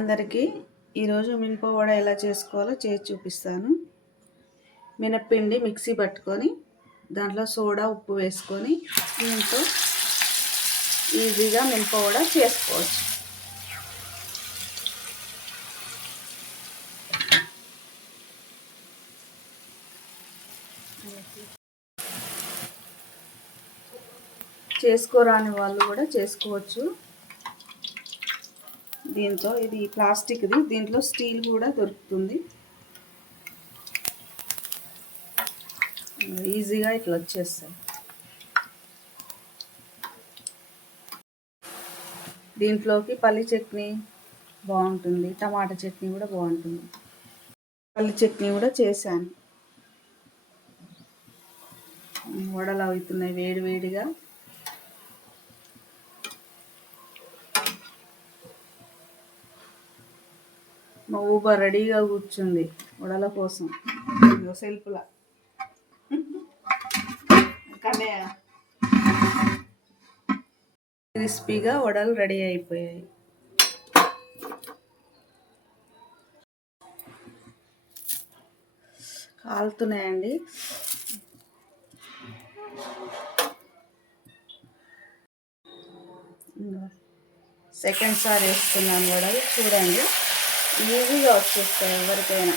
అందరికీ ఈరోజు మినప వడ ఎలా చేసుకోవాలో చేసి చూపిస్తాను. మినప్పిండి మిక్సీ పట్టుకొని దాంట్లో సోడా ఉప్పు వేసుకొని దీంతో ఈజీగా మినప వడ చేసుకోవచ్చు. చేసుకోరాని వాళ్ళు కూడా చేసుకోవచ్చు. దీంతో ఇది ప్లాస్టిక్ది, దీంట్లో స్టీల్ కూడా దొరుకుతుంది. ఈజీగా ఇట్లా వచ్చేస్తాయి. దీంట్లోకి పల్లి చట్నీ బాగుంటుంది, టమాటా చట్నీ కూడా బాగుంటుంది. పల్లి చట్నీ కూడా చేశాను. వడలు అవుతున్నాయి వేడి వేడిగా. మా ఊబ రెడీగా కూర్చుంది వడల కోసం సెల్ఫ్లా. కానీ క్రిస్పీగా వడలు రెడీ అయిపోయాయి. కాలుతున్నాయండి. సెకండ్ సారి వేస్తున్నాను వడలు. చూడండి, ఈజీగా వచ్చేస్తాయి ఎవరికైనా.